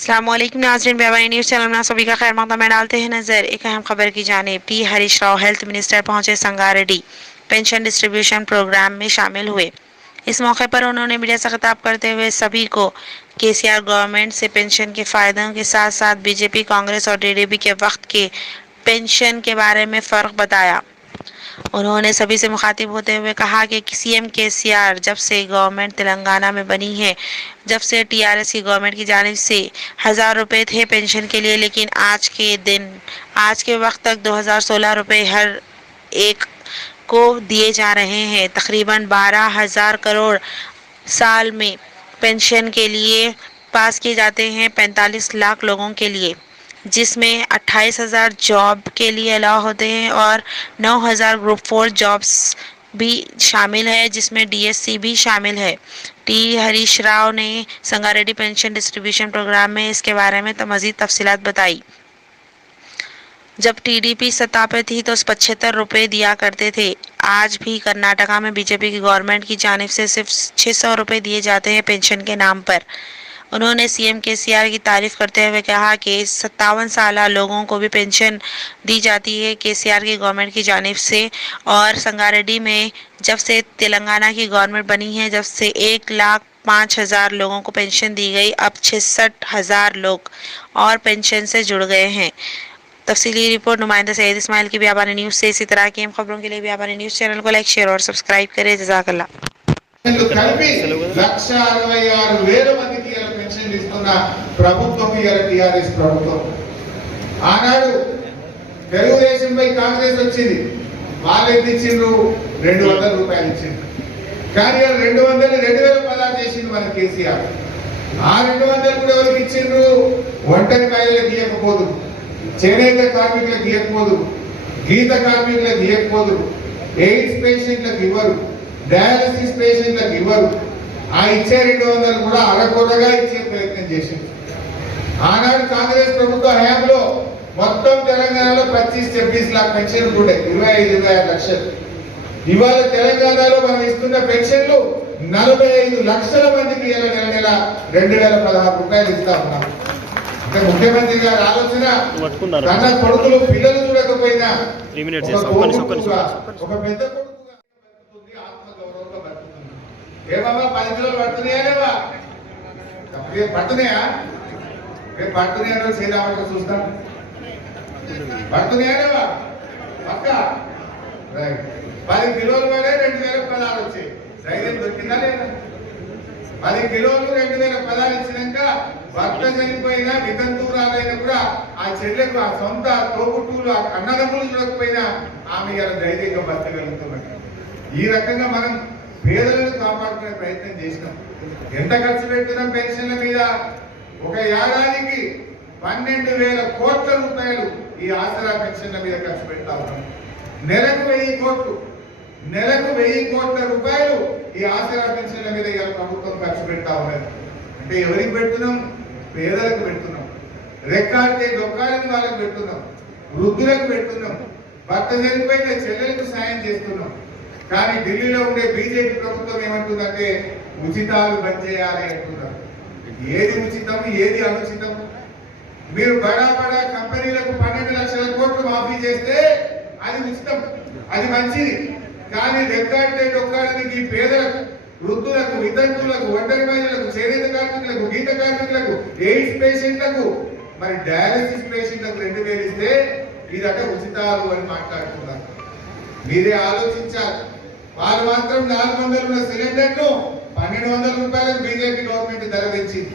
अस्सलामुअलैकुम नाज़रीन, बेबानी news channel में सभी का खैर मकदम में डालते हैं नजर एक अहम खबर की जानिब। T Harish Rao health minister पहुंचे संगारेड्डी, पेंशन डिस्ट्रीब्यूशन प्रोग्राम में शामिल हुए। इस मौके पर उन्होंने मीडिया से खिताब करते हुए सभी को केसीआर गवर्नमेंट से पेंशन के फायदों के साथ साथ बीजेपी, कांग्रेस और टीडीपी के वक्त के पेंशन के बारे में फ़र्क बताया। उन्होंने सभी से मुखातिब होते हुए कहा कि सीएम केसीआर जब से गवर्नमेंट तेलंगाना में बनी है, जब से टीआरएस की गवर्नमेंट की जानिब से 1000 रुपये थे पेंशन के लिए, लेकिन आज के वक्त तक 2016 रुपये हर एक को दिए जा रहे हैं। तकरीबन 12,000 करोड़ साल में पेंशन के लिए पास किए जाते हैं 45 लाख लोगों के लिए, जिसमें 28,000 जॉब के लिए अलाउ होते हैं और 9,000 ग्रुप 4 जॉब्स भी शामिल है, जिसमें डीएससी भी शामिल है। टी हरीश राव ने संगारेड्डी पेंशन डिस्ट्रीब्यूशन प्रोग्राम में इसके बारे में मज़ीद तफसीलात बताई। जब टीडीपी सत्ता पे थी तो 75 रुपये दिया करते थे। आज भी कर्नाटका में बीजेपी की गवर्नमेंट की जानिब से सिर्फ 600 रुपये दिए जाते हैं पेंशन के नाम पर। उन्होंने सीएम केसीआर की तारीफ करते हुए कहा कि 57 साल लोगों को भी पेंशन दी जाती है केसीआर की गवर्नमेंट की जानिब से। और संगारेड्डी में जब से तेलंगाना की गवर्नमेंट बनी है, जब से 1,05,000 लोगों को पेंशन दी गई, अब 66,000 लोग और पेंशन से जुड़ गए हैं। तफसीली रिपोर्ट नुमाइंदा सैयद इस्माइल की बियाबानी न्यूज़ से। इसी तरह की अहम खबरों के लिए बियाबानी न्यूज़ चैनल को लाइक, शेयर और सब्सक्राइब करें। जज़ाकल्लाह। కలిపి 1,66,000 మందికి ఇలా పెన్షన్ ఇస్తున్న ప్రభుత్వం ఇలా టిఆర్ఎస్ ప్రభుత్వం. ఆనాడు తెలుగుదేశంపై కాంగ్రెస్ వచ్చింది, వాళ్ళు ఎంత ఇచ్చిండ్రు? 200 రూపాయలు ఇచ్చిండ్రు. కానీ 200 2016 చేసింది మన కేసీఆర్. ఆ 200 కూడా ఎవరికి ఇచ్చిండ్రు? ఒంటరి మహిళలకు ఇవ్వకపోదు, చేనేత కార్మికులకు ఇవ్వకపోదు, గీత కార్మికులకు ఇవ్వకపోదు, ఎయిడ్స్ పేషెంట్లకు ఇవ్వరు, డయాలసిస్ పేషెంట్లకు ఇవ్వరు. ఆ ఇచ్చే 200 కూడా అరకొరగా ఇచ్చే ప్రయత్నం చేసింది. ఆనాడు కాంగ్రెస్ ప్రభుత్వ హయాంలో మొత్తం తెలంగాణలో 25-26 లాख పెన్షన్లు ఉండే, 25-26 లక్షలు. ఇవాళ తెలంగాణలో మనం ఇస్తున్న పెన్షన్లు 45 లక్షల మందికి నెల నెల 2,016 రూపాయలు ఇస్తా ఉన్నాం. అంటే ముఖ్యమంత్రి గారి ఆలోచన తన కొడుకులు పిల్లలు చూడకపోయినా ఒక పెద్ద ఏమమ్మా 10 కిలోలు పడుతున్నాయా లేవా? పడుతున్నాయా? రేపు పడుతున్నాయా చేద్దామంటే చూస్తాం. పడుతున్నాయా లేవా? పక్క 10 కిలోలు పడే 2,016 వచ్చాయి. ధైర్యం దొరికిందా లేదా? 10 కిలోలు 2,016 ఇచ్చినాక భర్త చనిపోయినా వితంతువురాలైనా కూడా ఆ చెల్లెకు ఆ సొంత తోబుట్టువులు ఆ అన్నదమ్ములు చూడకపోయినా ఆమె ఇలా ధైర్యంగా బతకగలుగుతున్నట్టు. ఈ రకంగా మనం పేదలను కాపాడుకునే ప్రయత్నం చేసినాం. ఎంత ఖర్చు పెడుతున్నాం పెన్షన్ల మీద? ఒక ఏడాదికి 12,000 కోట్ల రూపాయలు ఈ ఆసరా పెన్షన్ల మీద ఖర్చు పెడతా ఉన్నాం. నెలకు 1,000 కోట్లు, నెలకు 1,000 కోట్ల రూపాయలు ఈ ఆసరా పెన్షన్ల మీద ఇవాళ ప్రభుత్వం ఖర్చు పెడతా ఉన్నది. అంటే ఎవరికి పెడుతున్నాం? పేదలకు పెడుతున్నాం. రెక్కాడితే డొక్కాలని వాళ్ళకి పెడుతున్నాం, వృద్ధులకు పెడుతున్నాం, భర్త చనిపోయిన చెల్లెలకు సాయం చేస్తున్నాం. కానీ ఢిల్లీలో ఉండే బీజేపీ ప్రభుత్వం ఏమంటుందంటే ఉచితాలు బంద్ చేయాలి అంటున్నారు. ఏది ఉచితం, ఏది అనుచితం? మీరు బడా బడా కంపెనీలకు 12 లక్షల కోట్లు మాఫీ చేస్తే అది ఉచితం, అది మంచిది. కానీ రెక్కాడితే డొక్కాడనికి పేదలకు, వృద్ధులకు, వితంతులకు, ఒంటరి మహిళలకు, చేనేత కార్మికులకు, గీత కార్మికులకు, ఎయిడ్స్ పేషెంట్లకు, మరి డయాలసిస్ పేషెంట్లకు 2,000 ఇస్తే ఇదట ఉచితాలు అని మాట్లాడుతున్నారు. మీరే ఆలోచించాలి. వాళ్ళు మాత్రం 400 ఉన్న సిలిండర్ను 1,200 రూపాయలకు బీజేపీ గవర్నమెంట్ ధర పెంచింది.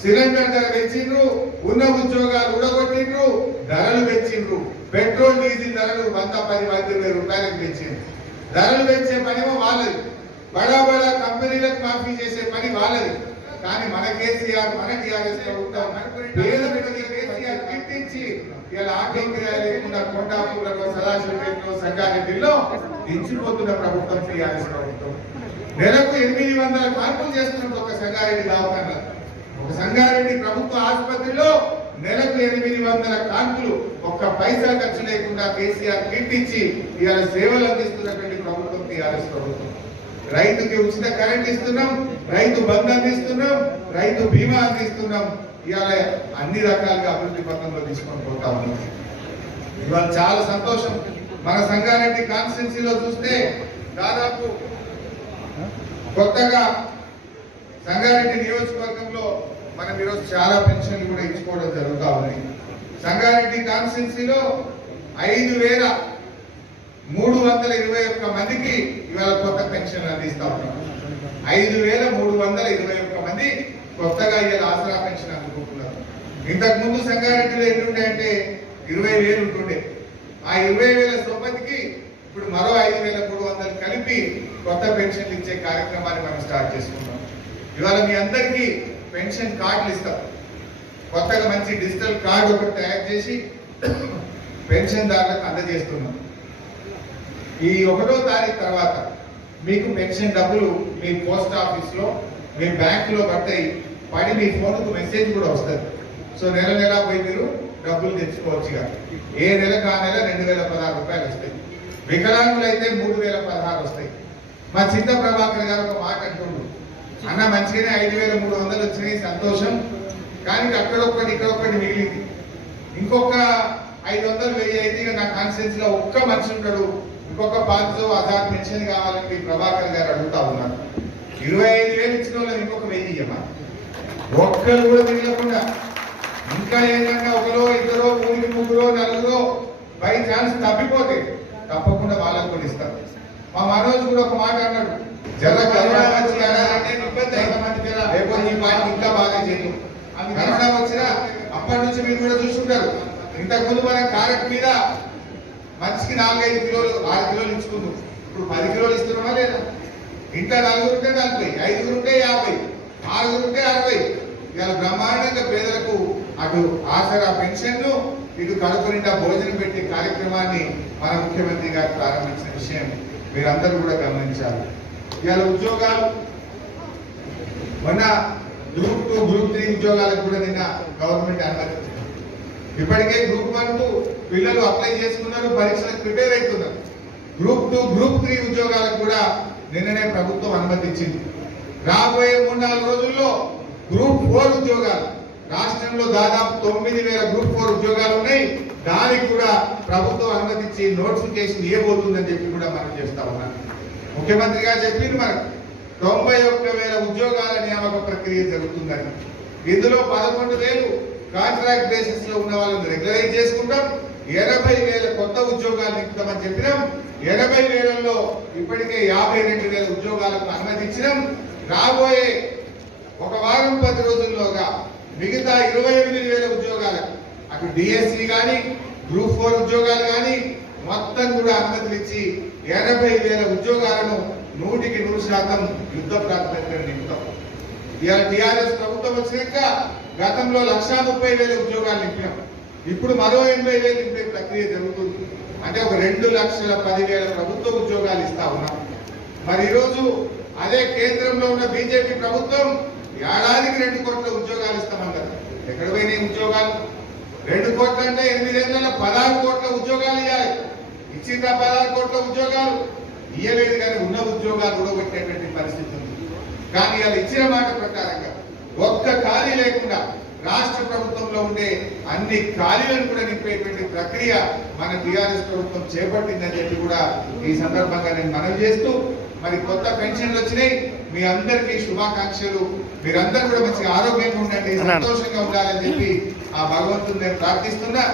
సిలిండర్ ధర పెంచిండ్రు, ఉన్న ఉద్యోగాలు ఊడగొట్టిండ్రు, ధరలు పెంచిండ్రు. పెట్రోల్ డీజిల్ ధరలు 110-120 రూపాయలకు పెంచిండ్రు. ధరలు పెంచే పనేమో వాళ్ళది, బడా బడా కంపెనీలకు మాఫీ చేసే పని వాళ్ళది. కానీ మన కేసీఆర్, మన టీఆర్ఎస్ ప్రభుత్వం పేద బిడ్డలకు కేసీఆర్ గిట్టించి ఇలా ఆటోగ్రహాలు లేకుండా కొండాపూర్లో, సదాశివపేటలో, సంగారెడ్డిలో దించిపోతున్న ప్రభుత్వం టీఆర్ఎస్ ప్రభుత్వం. నెలకు 800 కాన్పులు చేస్తున్నప్పుడు ఒక సంగారెడ్డి దవాఖానా, ఒక సంగారెడ్డి ప్రభుత్వ ఆసుపత్రిలో నెలకు 800 కాన్పులు ఒక్క పైసా ఖర్చు లేకుండా కేసీఆర్ గిట్టించి ఇవాళ సేవలు అందిస్తున్నటువంటి ప్రభుత్వం టీఆర్ఎస్ ప్రభుత్వం. రైతుకి ఉచిత కరెంట్ ఇస్తున్నాం, రైతు బంధు అందిస్తున్నాం, రైతు బీమా అందిస్తున్నాం. ఇవాళ అన్ని రకాలుగా అభివృద్ధి పథంలో తీసుకొని పోతా ఉన్నాం. ఇవాళ చాలా సంతోషం. మన సంగారెడ్డి కాన్స్టిట్యున్సీలో చూస్తే దాదాపు కొత్తగా సంగారెడ్డి నియోజకవర్గంలో మనం ఈరోజు చాలా పెన్షన్లు కూడా ఇచ్చుకోవడం జరుగుతూ ఉంది. సంగారెడ్డి కాన్స్టిట్యున్సీలో 5,321 మందికి ఇవాళ కొత్త పెన్షన్లు అందిస్తా ఉన్నాం. 5,321 మంది కొత్తగా ఇవాళ ఆసరా పెన్షన్ అందుకుంటున్నారు. ఇంతకు ముందు సంగారెడ్డిలో ఎన్నుండే అంటే 20,000 ఉంటుండే. ఆ 20,000 సోపతికి ఇప్పుడు మరో 5,300 కలిపి కొత్త పెన్షన్లు ఇచ్చే కార్యక్రమాన్ని మనం స్టార్ట్ చేసుకున్నాం. ఇవాళ మీ అందరికీ పెన్షన్ కార్డులు ఇస్తాం. కొత్తగా మంచి డిజిటల్ కార్డు ఒకటి తయారు చేసి పెన్షన్దారులకు అందజేస్తున్నాం. ఈ 1వ తారీఖు తర్వాత మీకు పెన్షన్ డబ్బులు మీ పోస్ట్ ఆఫీస్లో మీ బ్యాంకులో పడి మీ ఫోన్కు మెసేజ్ కూడా వస్తుంది. సో నెల నెల పోయి మీరు డబ్బులు తెచ్చుకోవచ్చుగా. ఏ నెలకు ఆ నెల 2,016 రూపాయలు వస్తాయి. వికలాంగులు అయితే 3,016 వస్తాయి. మా చింత ప్రభాకర్ గారు ఒక మాట అంటుండ్రు, అన్న మంచిగానే 5,300 వచ్చినాయి, సంతోషం, కానీ అక్కడొక్కటి ఇక్కడొక్కటి మిగిలింది. ఇంకొక 500 1000 అయితే ఇక నా కాన్స్టిట్యూన్సీ లో ఒక్క మనిషి ఉంటాడు, ఇంకొక 500 పెన్షన్ కావాలని ప్రభాకర్ గారు అడుగుతా ఉన్నారు. 25,000 ఇచ్చిన వాళ్ళు ఇంకొక 1000 ఇయ్యమా, ఒక్కరు కూడా మిగలకుండా. ఇంకా ఏంటంటే ఒకరో ఇద్దరో 3 3 4 బై ఛాన్స్ తప్పిపోతే తప్పకుండా వాళ్ళకు కూడా ఇస్తారు. మా మనోజ్ కూడా ఒక మాట అన్నాడు, కరోనా ఇంకా బాగా చేయదు. కరోనా వచ్చినా అప్పటి నుంచి మీరు కూడా చూసుకుంటారు. ఇంతకు ముందు మన కారెట్ మీద మనిషికి 4-5 కిలోలు 6 కిలోలు ఇచ్చుకుంటాం. ఇప్పుడు 10 కిలోలు ఇస్తున్నామా లేదా? ఇంట్లో 4 ఉంటే 40, 5 ఉంటే 50, 6 ఉంటే 60. ఇలా బ్రహ్మాండంగా పేదలకు అటు ఆసరా పెన్షన్లు, ఇటు కడుపు నిండా భోజనం పెట్టే కార్యక్రమాన్ని మన ముఖ్యమంత్రి గారు ప్రారంభించిన విషయం మీరందరూ కూడా గమనించాలి. ఇవాళ ఉద్యోగాలు మొన్న గ్రూప్ 2 గ్రూప్ 3 ఉద్యోగాలకు కూడా నిన్న గవర్నమెంట్ అనుమతించింది. ఇప్పటికే గ్రూప్ 1 పిల్లలు అప్లై చేసుకున్నారు, పరీక్షలకు ప్రిపేర్ అవుతున్నారు. గ్రూప్ 2 గ్రూప్ 3 ఉద్యోగాలకు కూడా నిన్ననే ప్రభుత్వం అనుమతించింది. రాబోయే 3-4 రోజుల్లో గ్రూప్ 4 ఉద్యోగాలు రాష్ట్రంలో దాదాపు 9,000 గ్రూప్ 4 ఉద్యోగాలు ఉన్నాయి. దానికి కూడా ప్రభుత్వం అనుమతించి నోటిఫికేషన్ ఇవ్వబోతుందని చెప్పి కూడా మనం చేస్తా ఉన్నాం. ముఖ్యమంత్రి గారు చెప్పింది మనకు 91,000 ఉద్యోగాల నియామక ప్రక్రియ జరుగుతుందని. ఇందులో 11,000 కాంట్రాక్ట్ బేసిస్ లో ఉన్న వాళ్ళని రెగ్యులరైజ్ చేసుకుంటాం. 80,000 కొత్త ఉద్యోగాలు నింపుతామని చెప్పినాం. 80,000లో ఇప్పటికే 52,000 ఉద్యోగాలకు అనుమతించినాం. రాబోయే 1 వారం 10 రోజుల్లోగా మిగతా 28,000 ఉద్యోగాలకు అటు డిఎస్సి కానీ గ్రూప్ 4 ఉద్యోగాలు కానీ మొత్తం కూడా అనుమతులు ఇచ్చి 80,000 ఉద్యోగాలను 100% యుద్ధ ప్రాతిపదికన నింపుతాం. ఇవాళ టీఆర్ఎస్ ప్రభుత్వం వచ్చినాక గతంలో 130,000 ఉద్యోగాలు నింపాం. ఇప్పుడు మరో 80,000 నింపే ప్రక్రియ జరుగుతుంది. అంటే ఒక 2,10,000 ప్రభుత్వ ఉద్యోగాలు ఇస్తా ఉన్నాం. మరి ఈరోజు అదే కేంద్రంలో ఉన్న బీజేపీ ప్రభుత్వం ఏడాదికి 2 కోట్ల ఉద్యోగాలు ఇస్తామన్నారు. ఎక్కడ పోయినాయి ఉద్యోగాలు? 2 కోట్ల అంటే 8 ఏళ్లలో 16 కోట్ల ఉద్యోగాలు ఇవ్వాలి. ఇచ్చిందా 16 కోట్ల ఉద్యోగాలు? ఇయ్యలేదు, కానీ ఉన్న ఉద్యోగాలు కూడా పెట్టేటువంటి పరిస్థితి ఉంది. కానీ వాళ్ళు ఇచ్చిన మాట ప్రకారంగా ఒక్క ఖాళీ లేకుండా రాష్ట్ర ప్రభుత్వంలో ఉండే అన్ని ఖాళీలను కూడా నింపేటువంటి ప్రక్రియ మన టీఆర్ఎస్ ప్రభుత్వం చేపట్టిందని చెప్పి కూడా ఈ సందర్భంగా నేను మనవి చేస్తూ, మరి కొత్త పెన్షన్లు వచ్చినాయి. మీ అందరికీ శుభాకాంక్షలు. మీరందరూ కూడా మంచిగా ఆరోగ్యంగా ఉండండి, సంతోషంగా ఉండాలని చెప్పి ఆ భగవంతుని నేను ప్రార్థిస్తున్నా.